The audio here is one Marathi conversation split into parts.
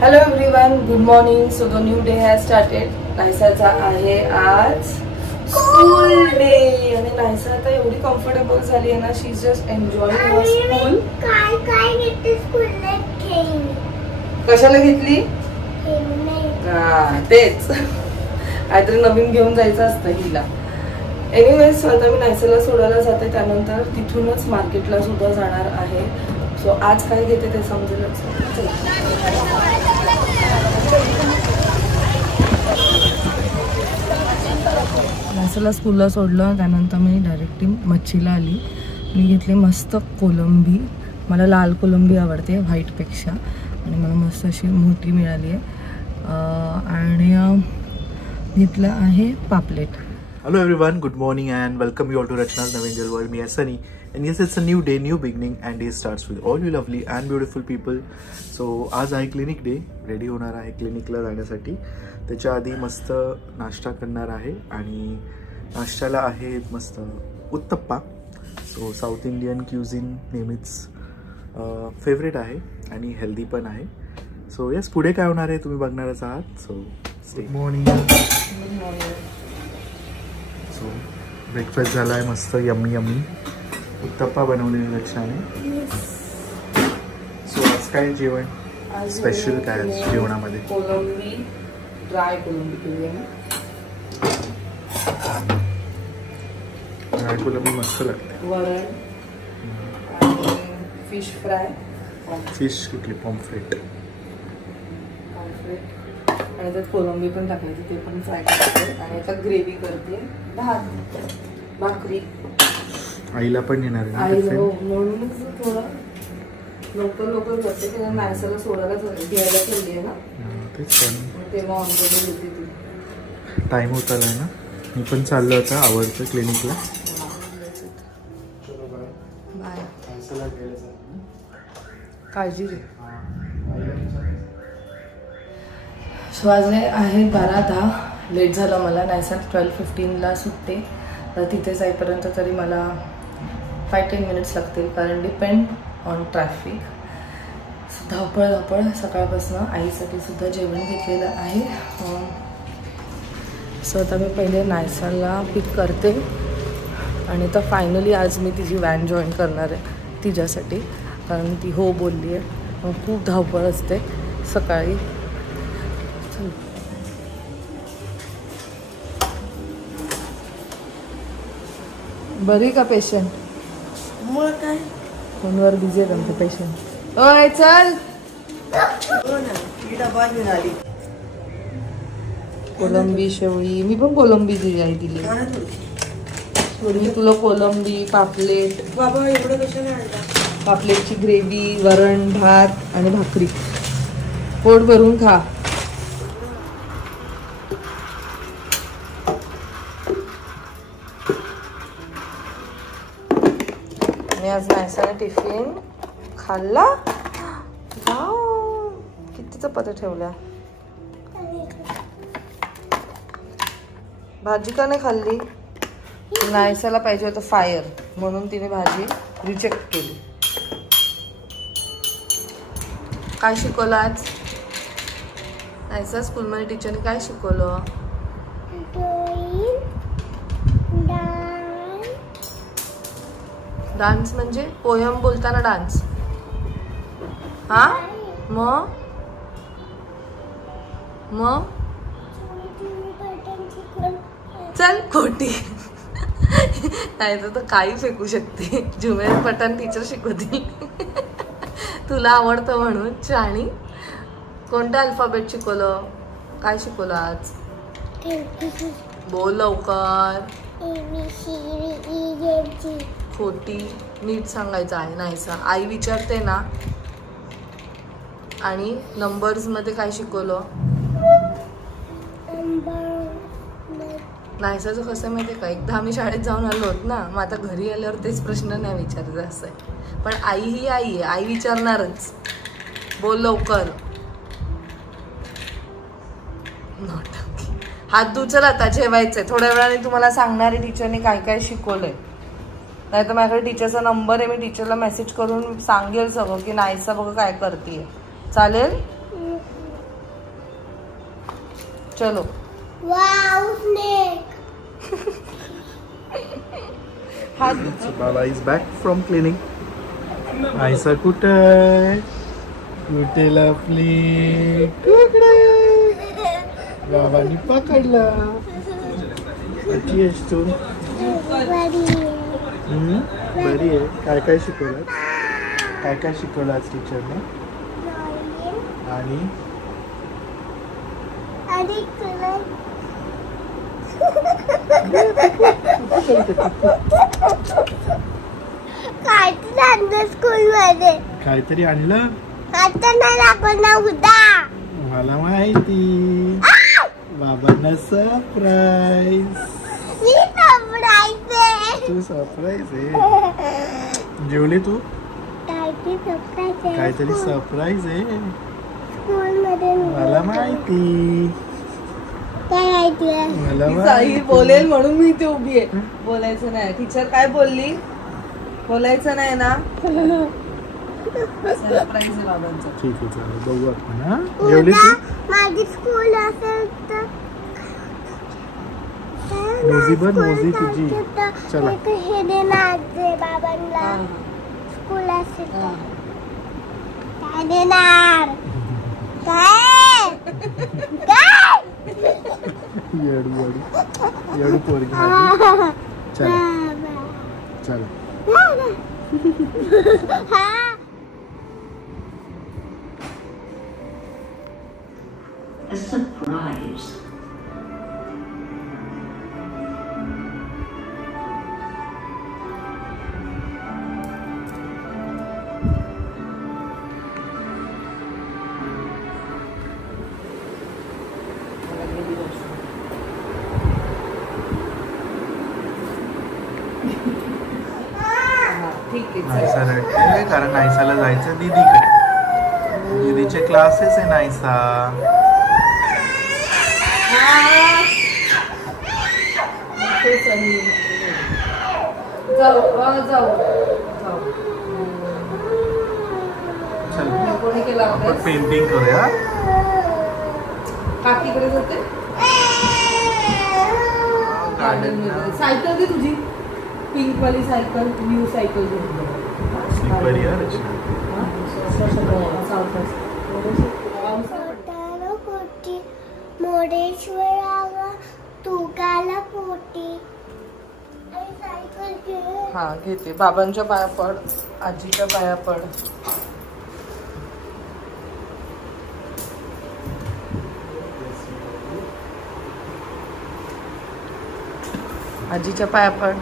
Hello everyone, good morning. So the new day has started. नायसाचा आहे आज स्कूल डे आणि नायसा आता एवढी कम्फर्टेबल झाली आहे ना. She is just enjoying her school. काय घेते स्कूलला खेळणी? कशाला घेतली? तेच काहीतरी नवीन घेऊन जायचं असतं हिला. एनिवेज आता मी नायसाला सोडायला जाते, त्यानंतर तिथूनच मार्केटला सुद्धा जाणार आहे. सो आज काय घेते ते समजेलच. नायसाला स्कूलला सोडलं, त्यानंतर मी डायरेक्टली मच्छीला आली. मी घेतली मस्त कोलंबी. मला लाल कोलंबी आवडते व्हाईटपेक्षा आणि मला मस्त अशी मोठी मिळाली आहे. आणि घेतलं आहे पापलेट. Hello everyone, good morning and welcome you all to Rachna's Navangel World. Me Sunny, and yes, it's a new day, new beginning, and day starts with all you lovely and beautiful people. So आज आहे क्लिनिक डे. रेडी होणार आहे क्लिनिकला जाण्यासाठी. त्याच्या आधी मस्त नाश्ता करणार आहे आणि नाश्त्याला आहे मस्त uttappa. So south Indian cuisine नेहमीच फेवरेट आहे आणि हेल्दी पण आहे. सो येस, पुढे काय होणार आहे तुम्ही बघणारच आहात. So good morning. So breakfast झाला आहे मस्त यम्मी यम्मी. उत्तप्पा बनवलेली लक्षाने. सो आज काय जेवण स्पेशल काय जेवणामध्ये? कोलंबी, ड्राय कोलंबी केली आहे. ड्राय कोलंबी मस्त लागते. वरण, फिश फ्राय. फिश कुठली? पॉम्फ्रेट. आणि त्यात कोलंबी पण टाकायची, ते पण फ्राय करते. आणि आता ग्रेव्ही करते. भात, भाकरी. आईला पण येणार आहे आई म्हणूनच थोडं लवकर करते. त्याला नायसाला सोडायला घ्यायला चालली आहे ना, तेव्हा ऑनबोर्ड होती ती. टाइम होत आलाय ना. मी पण चाललो होता आवडतं क्लिनिकला. बाय. काळजी घे. सो वाजले आहे 12:10. लेट झालं मला. नायसा 12:15ला सुटते. तर तिथे जाईपर्यंत तरी मला 5-10 मिनिट्स लागतील, कारण डिपेंड ऑन ट्रॅफिक. धावपळ सकाळपासून. आईसाठी सुद्धा जेवण घेतलेलं आहे. सो आता मी पहिले नायसाला पिक करते आणि तर फायनली आज मी तिची व्हॅन जॉईन करणार आहे तिच्यासाठी, कारण ती हो बोलली आहे. खूप धावपळ असते सकाळी. बरी का पेशंट? मग काय फोनवर बिझी आहे आमचे पेशंट. ओय चल. कोलंबी, शेवळी. मी पण कोलंबी दिली आहे. मी तुला कोलंबी, पापलेट. बाबा एवढं कशाला आणलं? पापलेटची ग्रेव्ही, वरण, भात आणि भाकरी. पोट भरून खा. आज नायसाने टिफिन खाल्ला. किती चपात्या ठेवल्या. भाजी का नाही खाल्ली? नायसाला पाहिजे होतं फायर, म्हणून तिने भाजी रिजेक्ट केली. काय शिकवलं आज नायसा स्कूलमध्ये? टीचरने काय शिकवलं? डान्स म्हणजे पोयम बोलताना डान्स. हा मग चल खोटी. नाही तर काही फेकू शकते. जुमेर पठाण टीचर शिकवतील. तुला आवडतं म्हणून. छाणी. कोणतं अल्फाबेट शिकवलं? काय शिकवलं आज? बोल लवकर. खोटी. नीट सांगायचं आहे नायसा. आई विचारते ना. आणि नंबर्स मध्ये काय शिकवलं? नायसाचं कसं माहितीये का, एकदा आम्ही शाळेत जाऊन आलो होत ना, मग आता घरी आल्यावर तेच प्रश्न नाही विचारायचं असं आहे. पण आई ही आई आहे, आई विचारणारच. बोल लवकर. हात धुचल आता, जेवायचंय. थोड्या वेळाने तुम्हाला सांगणारे टीचरने काय काय शिकवलंय. नाही तर माझ्याकडे टीचरचा नंबर आहे. मी टीचरला मेसेज करून सांगेल सगळं की नायसा बघ काय करते. चालेल? चलो. Wow, snake. So Baba is back from cleaning. Aisa कुठे कुठे लपली बाबांनी पकडला. कशी आहेस तू? बरी आहे. काय काय शिकवलं? काय काय शिकवलं आज टीचरने? आणि काहीतरी आणलं. आता नाही दाखवणार उद्या. मला माहिती. बाबांना सरप्राईज. तू सरप्राईज आहे. जेवली तू? काहीतरी सरप्राईज आहे. मला माहिती. मला साई बोलेल म्हणून मी इथे उभी आहे. बोलायचं नाही. टीचर काय बोलली? बोलायचं नाही ना. सरप्राईज आहे बाबांचं. ठीक आहे चालेल बघू आपण. हा जेवली तू? माझी स्कूल असेल तर मोजी तुझी. चला हे देणार बाबांना. स्कूल असेल तर काय देणार? काय काय येडू पोरगी माझी. चला चला. A surprise. नायसा रडते कारण नायसाला जायचं दीदीकडे. दीदीचे क्लासेस आहे नायसा. जाऊ जाऊ चल कोणी केला आपण पेंटिंग करूया. काकीकडे जाते. सायकल दे तुझी. पिंक वाली सायकल. न्यू सायकल स्लीपर यार. मोडेश्वर तुकाला पोटी. हा घेते. बाबांच्या पाया पड. आजीच्या पाया पड. आजीच्या पाया पड.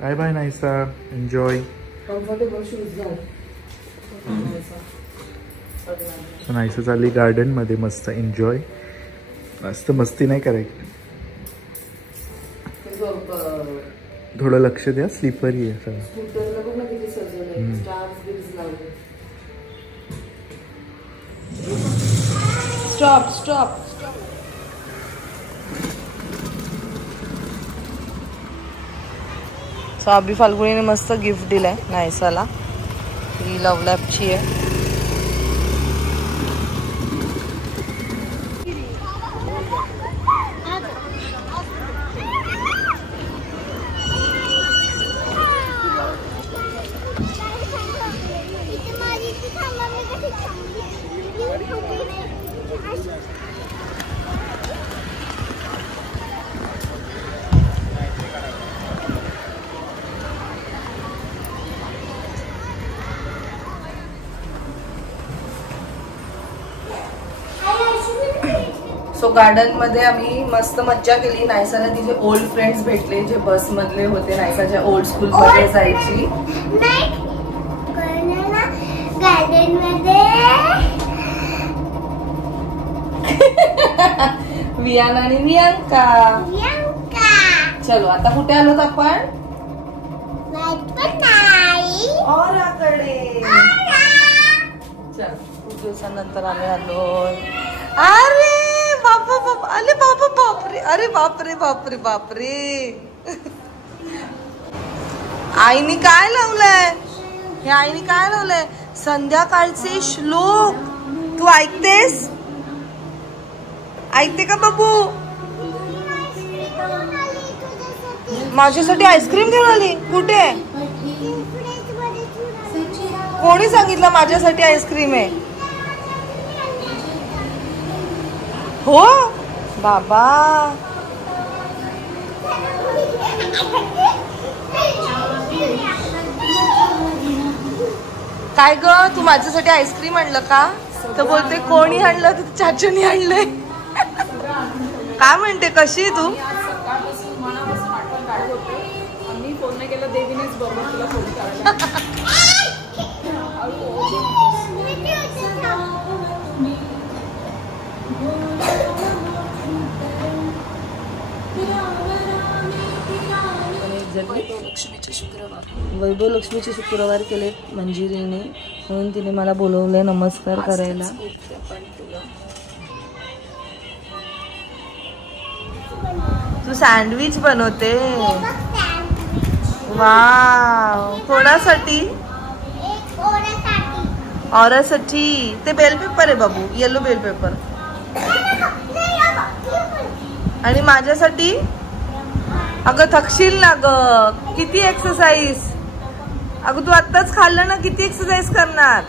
Bye bye Naisa. Enjoy. Comfortable shoes घाल. नायसा चालली गार्डन मध्ये मस्त एन्जॉय. मस्त मस्ती नाही करायची. थोडं लक्ष द्या. स्लीपरी आहे सगळं. स्कूटरला बघ ना किती सजवलंय. स्टार्स बिल्स लावले. Stop stop. सो अभि फाल्गुनीने मस्त गिफ्ट दिलंय नायसाला. ही लव्ह लॅबची आहे. सो गार्डन मध्ये आम्ही मस्त मज्जा केली. नायसाला तिचे ओल्ड फ्रेंड्स भेटले जे बस मधले होते. नायसाच्या ओल्ड स्कूल मध्ये जायची. गार्डन मध्ये वियाना आणि वियांका. चलो आता कुठे आलोत आपण? औराकडे. चल खूप दिवसानंतर आम्ही आलोय. अरे बापा बापा. अरे बापा बापरे. अरे बापरे बापरे बापरे. आईने काय लावलंय? हे आईने काय लावलंय? संध्याकाळचे श्लोक. तू ऐकतेस? ऐकते का बाबू? माझ्यासाठी आईस्क्रीम घेऊन आली? कुठे? कोणी सांगितलं माझ्यासाठी आईस्क्रीम आहे? हो बाबा. काय ग, तू माझ्यासाठी आईस्क्रीम आणलं का? तर बोलते कोणी आणलं? तर चाचूनी आणलंय. काय म्हणते, कशी आहे तू? मी फोन नाही केला, देवीनेच बरोबर तुला फोन करायला. वैभव लक्ष्मीचे शुक्रवार केले मंजिरीने, म्हणून तिने मला बोलवले नमस्कार करायला. तू सँडविच बनवते? वाव. कोणासाठी? औरासाठी. ते बेल पेपर आहे बाबू, येलो बेल पेपर. आणि माझ्यासाठी? अगं थकशील ना ग, किती एक्सरसाइज. अगं तू आत्ताच खाल्लं ना, किती एक्सरसाइज करणार?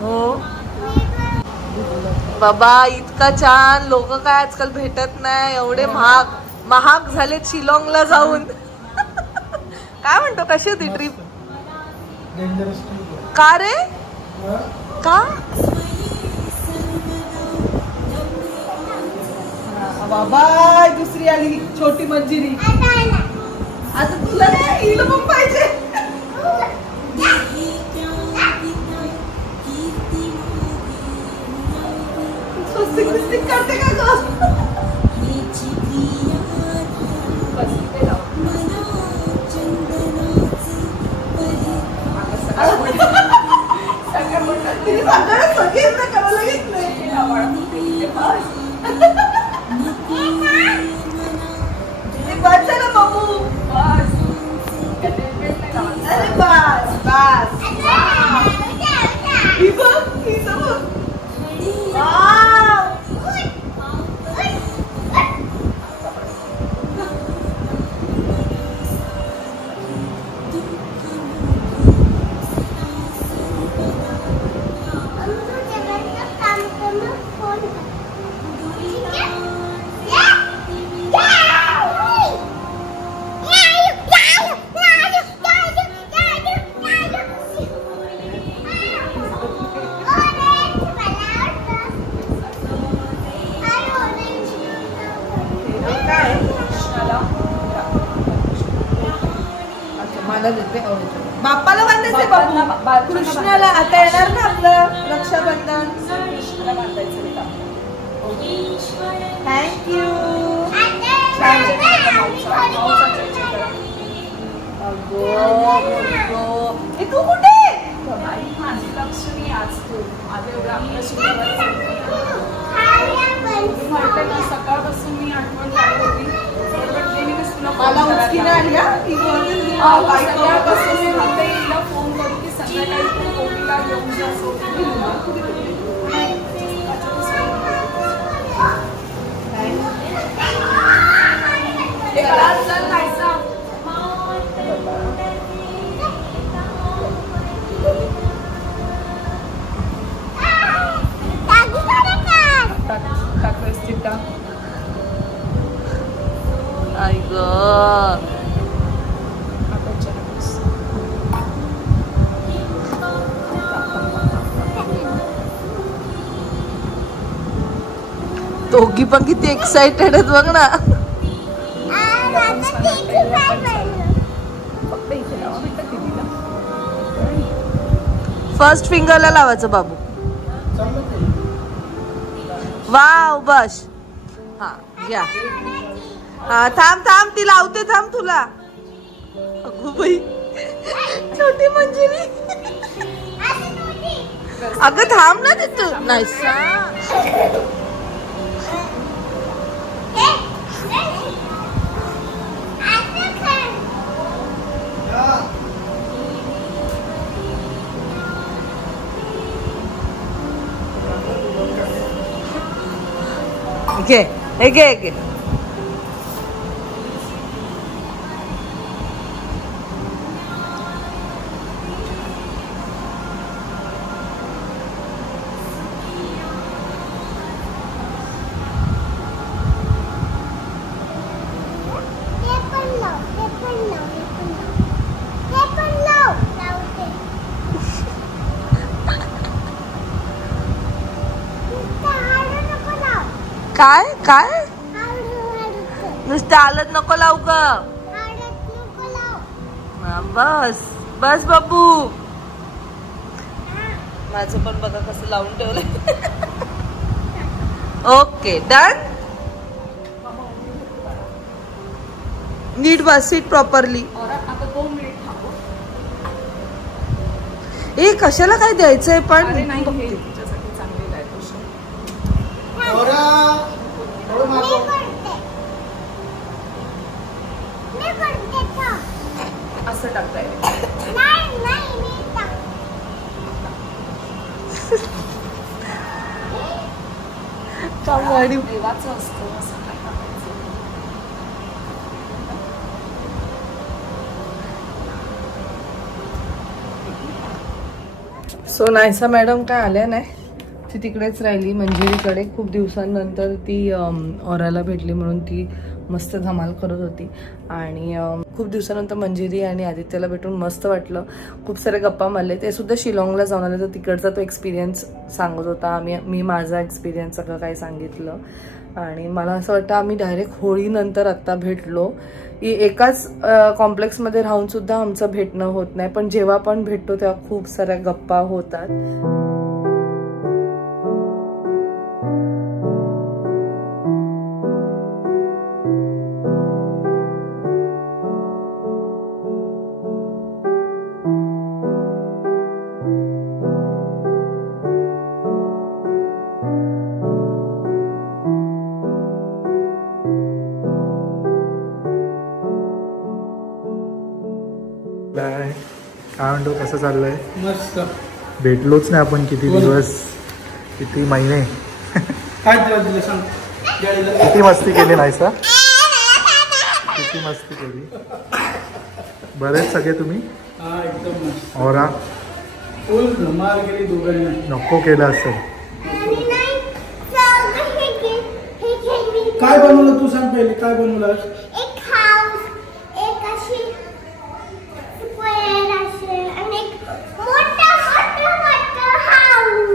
हो बाबा, इतका छान. लोक काय आजकाल भेटत नाही, एवढे महाग झाले शिलाँगला जाऊन. काय म्हणतो, कशी होती ट्रिप? का रे? का? बाबा दुसरी आली छोटी मंजिरी. आता तुला नाही, हिला पण पाहिजे. करते का ग? बाप्पाला बांधायचे बाबू, कृष्णाला. आता येणार ना आपलं रक्षाबंधन, कृष्णाला बांधायचं. थँक्यू. तू कुठे? माझी लक्ष्मी, आज तू माझ्या एवढा म्हटलं ना, सकाळपासून मी आठवण काढत होती. मला उचकीने आली. हिला फोन करू की संध्याकाळी तू कोटीला घेऊन जा. आई ग, दोघी पण किती एक्साइटेड आहेत बघ ना. फर्स्ट फिंगरला लावायचं बाबू. वाव, बस. हा घ्या. हा थांब थांब, ती लावते, थांब तुला. अगो बाई, छोटी मंजिरी. अगं थांब ना तिथं. नाईस. घे हे घे घे. हे पण लाव, हे पण लाव, हे पण लाव. हे पण लाव. लावते. नुसतं हळू नको लाव. काय काय हळू. नुसतं हलत नको लावू ग. हळद नको लाव. बस बस बाबू. माझं पण बघा कसं लावून ठेवलंय. Okay done. नीट बस सीट प्रॉपरली. आता 2 मिनिट थांबू. ए कशाला काय द्यायचंय पण. अरे नाही हे तिच्यासाठी चांगली आहे गोष्ट. मी करते. मी करते का? असं टाकता येईल. नाही नाही मी टाक. गाडी देवाचं असतं असं काय टाकायचं. सो नायसा मॅडम काय आल्या नाही. ती तिकडेच राहिली मंजिरीकडे. खूप दिवसांनंतर ती ओराला भेटली म्हणून ती मस्त धमाल करत होती. आणि खूप दिवसानंतर मंजिरी आणि आदित्यला भेटून मस्त वाटलं. खूप सारे गप्पा मारले. ते सुद्धा शिलाँगला जाऊन आले तर तिकडचा तो एक्सपिरियन्स सांगत होता. मी माझा एक्सपिरियन्स सगळं काय सांगितलं. आणि मला असं वाटतं आम्ही डायरेक्ट होळीनंतर आत्ता भेटलो. एकाच कॉम्प्लेक्समध्ये राहून सुद्धा आमचं भेटणं होत नाही. पण जेव्हा पण भेटतो तेव्हा खूप साऱ्या गप्पा होतात. काय म्हणतो कसं चाललंय. मस्त. भेटलोच नाही आपण किती दिवस किती महिने. काय त्रास दिला सांग. किती मस्ती केली नाही सर. किती मस्ती केली. बरेच सगळे तुम्ही. हा एकदम मस्त. औरा फुल धमाल केली दोघांनी. नको केलं असेल. आणि नाही सगळं हे खेळली. काय बनवलं तू सांग पहिले. काय बनवलं. एक हाऊस, एक अशी स्क्वेअर असेल आणि एक मोठा हाऊस.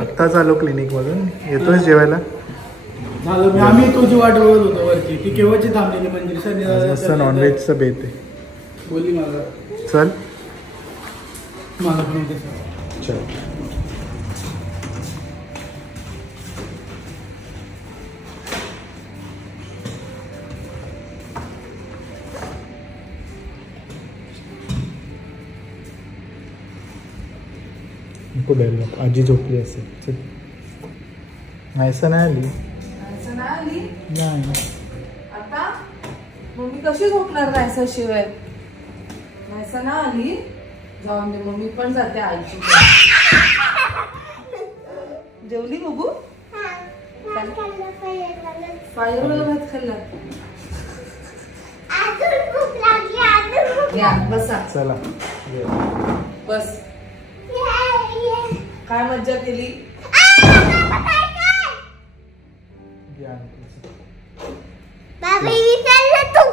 आत्ताच आलो क्लिनिक मधून. येतोय जेवायला. झालं. आम्ही तुझी वाट बघत होतो वरती. ती केव्हाची थांबलेली मंदिर. मस्त नॉनव्हेजचं बेत आहे. बोली मला. चल मला पण होते. चल. नको द्यायला नको. आजी झोपली असेल. चल. नाहीसं नाही आली. नाही. आता मम्मी कशी झोपणार नायसा शिवाय. नायसा ना आली. जाऊन दे मम्मी पण जाते आईची. जेवली बघू. फायरवाला भात खाल्ला. अजून भूक लागली. अजून या बसा. चला बस. ये. काय मज्जा केली. बाबा विचारलं तू.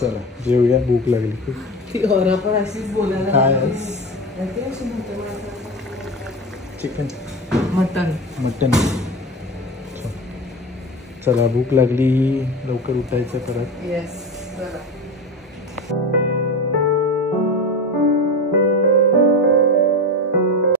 चला जेवूया. भूक लागली खूप. ती ओरा पण अशीच बोलायला काय? लागली. Chicken mutton. मटन. चला भूक लागली. लवकर उठायचं परत. येस.